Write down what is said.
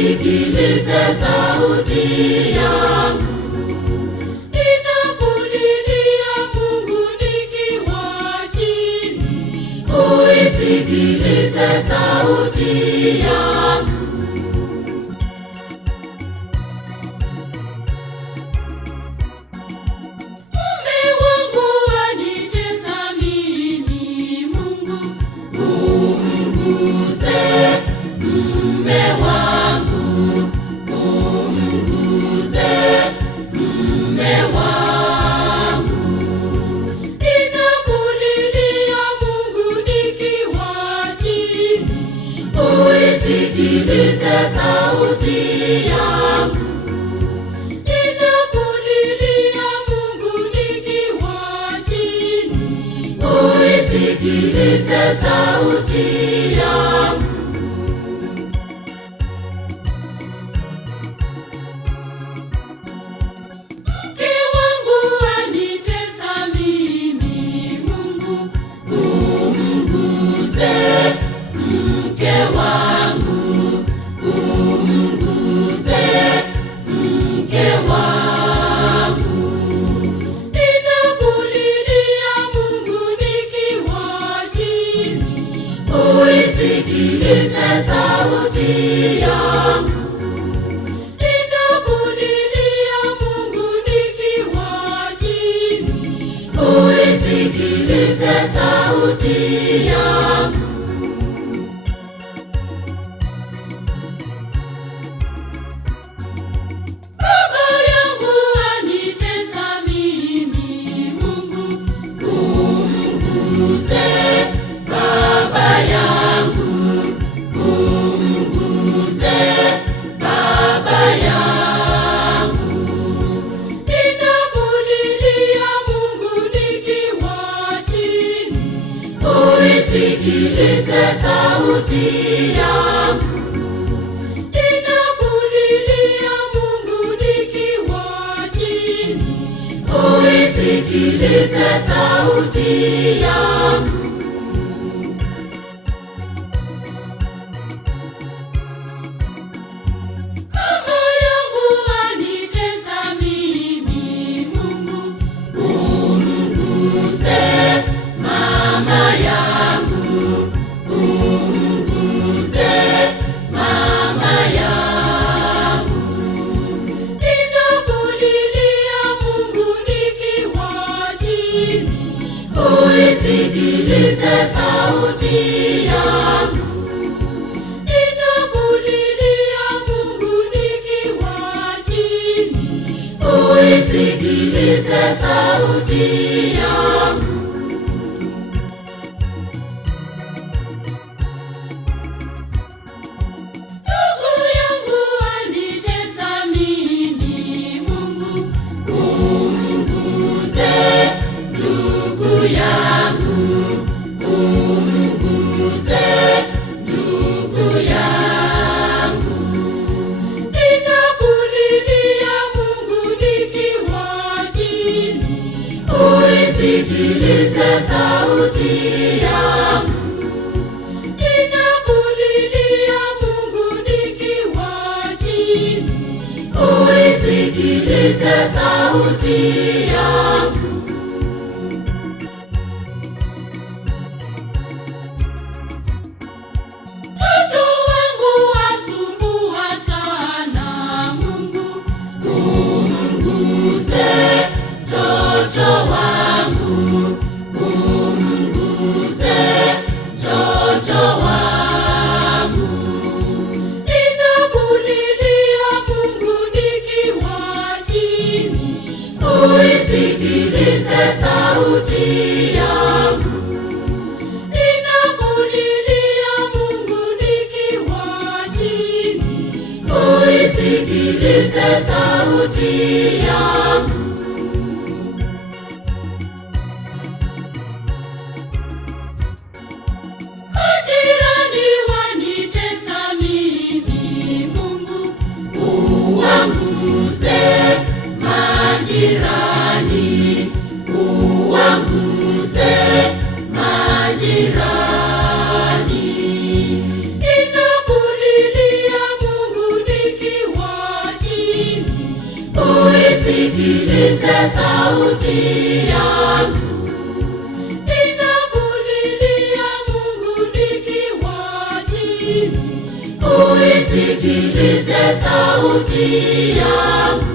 uisikilize sauti yangu. Ninakulilia Mungu nikiwa chini, uisikilize sauti yangu. Mume wangu anitesa mimi, Mungu umguze. Mume wangu umguze, mume wangu. Ninakulilia Mungu nikiwa chini, uisikilize sauti yangu. Ninakulilia Mungu nikiwa chini, uisikilize sauti yangu. Mke wangu umguze, mke wangu. Ninakulilia Mungu nikiwa chini, uisikilize sauti yangu. Ninakulilia Mungu nikiwa chini, uisikilize sauti yangu. Uisikilize sauti yangu. Ninakulilia Mungu nikiwa chini, uisikilize sauti yangu. Mama yangu anitesa mimi, Mungu umguze. Mama yangu umguze, mama yangu. Ninakulilia Mungu nikiwa chini, uisikilize sauti yangu. Ninakulilia Mungu nikiwa chini, uisikilize sauti yangu. Uisikilize sauti yangu. Ninakulilia Mungu nikiwa chini, uisikilize sauti yangu. Mtoto wangu asumbua sana, Mungu umguze. Mtoto wangu umguze, mtoto wangu. Ninakulilia Mungu nikiwa chini, uisikilize sauti yangu. Ninakulilia Mungu nikiwa chini, uisikilize sauti yangu. Majirani uwanguze, majirani. Ninakulilia Mungu uisikilize sauti yangu. Ninakulilia Mungu nikiwa chini, uisikilize sauti yangu.